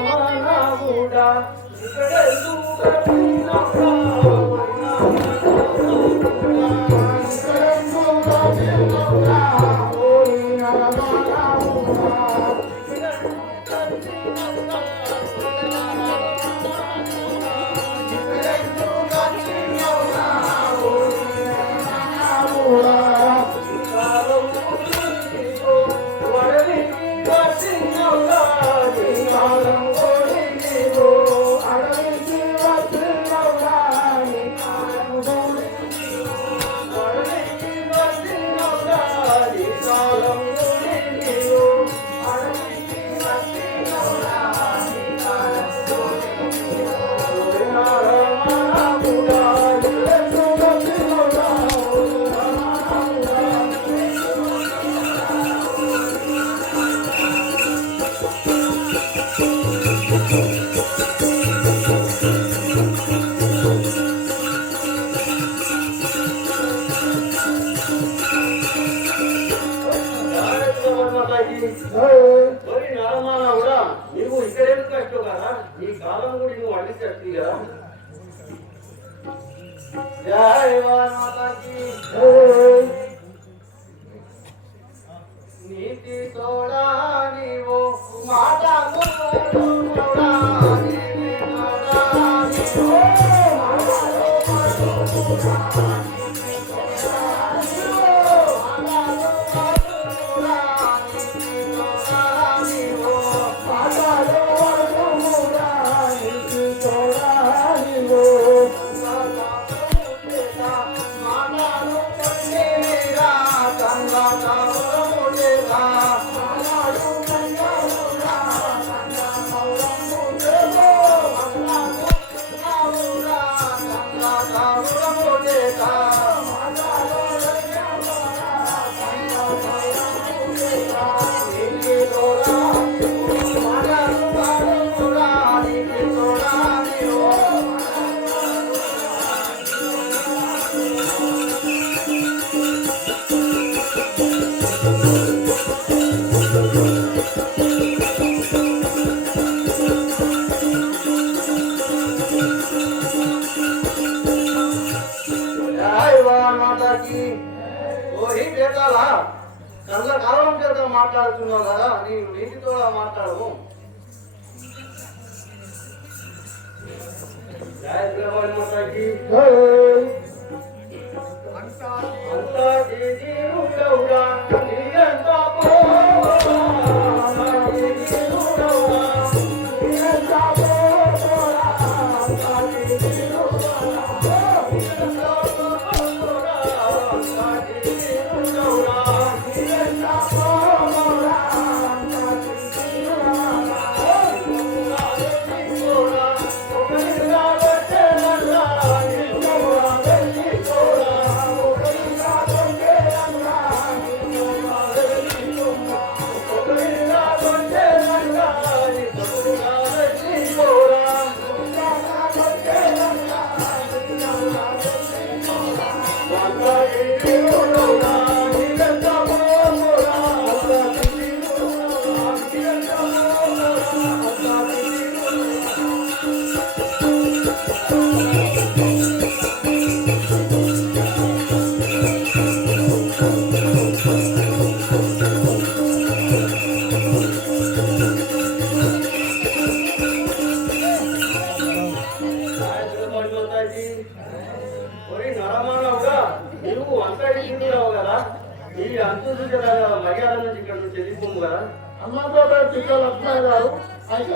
నరమనవుడా ఇక్కడ నరమాన కూడా నువ్వు ఇక్కడేం కష్టం కదా ఈ కాలం కూడా నువ్వు అడిగి కదా జయ మాతాకి నీతి తోడా నీవు మాతా కళ్ళ కాలం చేత మాట్లాడుతున్నావు కదా నీవు నీటితో మాట్లాడము నరమానవుగా నువ్వు అంతటి తింటున్నావు కదా ఈ అంతు మర్యాద నుంచి ఇక్కడ నుంచి వెళ్ళిపోము కదా అమ్మ పిల్లలు వస్తున్నారు అయితే